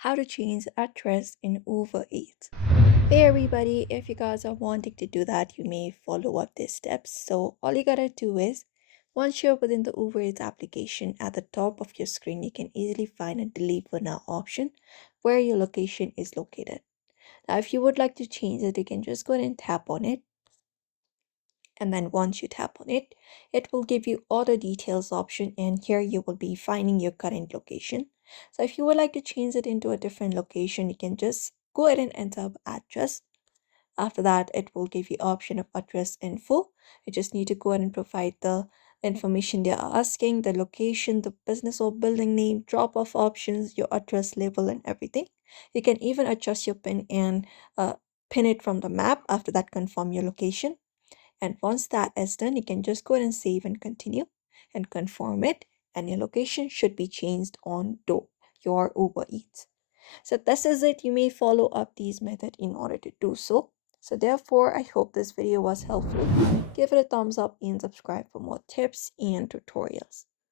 how to change address in Uber Eats. Hey everybody, if you guys are wanting to do that, you may follow up these steps. So all you gotta do is once you're within the Uber Eats application, at the top of your screen, you can easily find a delete for now option where your location is located. Now, if you would like to change it, you can just go ahead and tap on it, and then once you tap on it, it will give you auto details option, and here you will be finding your current location. So if you would like to change it into a different location, you can just go ahead and enter address. After that, it will give you option of address info. You just need to go ahead and provide the information they are asking, the location, the business or building name, drop off options, your address label, and everything. You can even adjust your pin and pin it from the map. After that, confirm your location, and once that is done, you can just go ahead and save and continue and confirm it, and your location should be changed on your Uber Eats. So this is it. You may follow up these methods in order to do so. So therefore, I hope this video was helpful. Give it a thumbs up and subscribe for more tips and tutorials.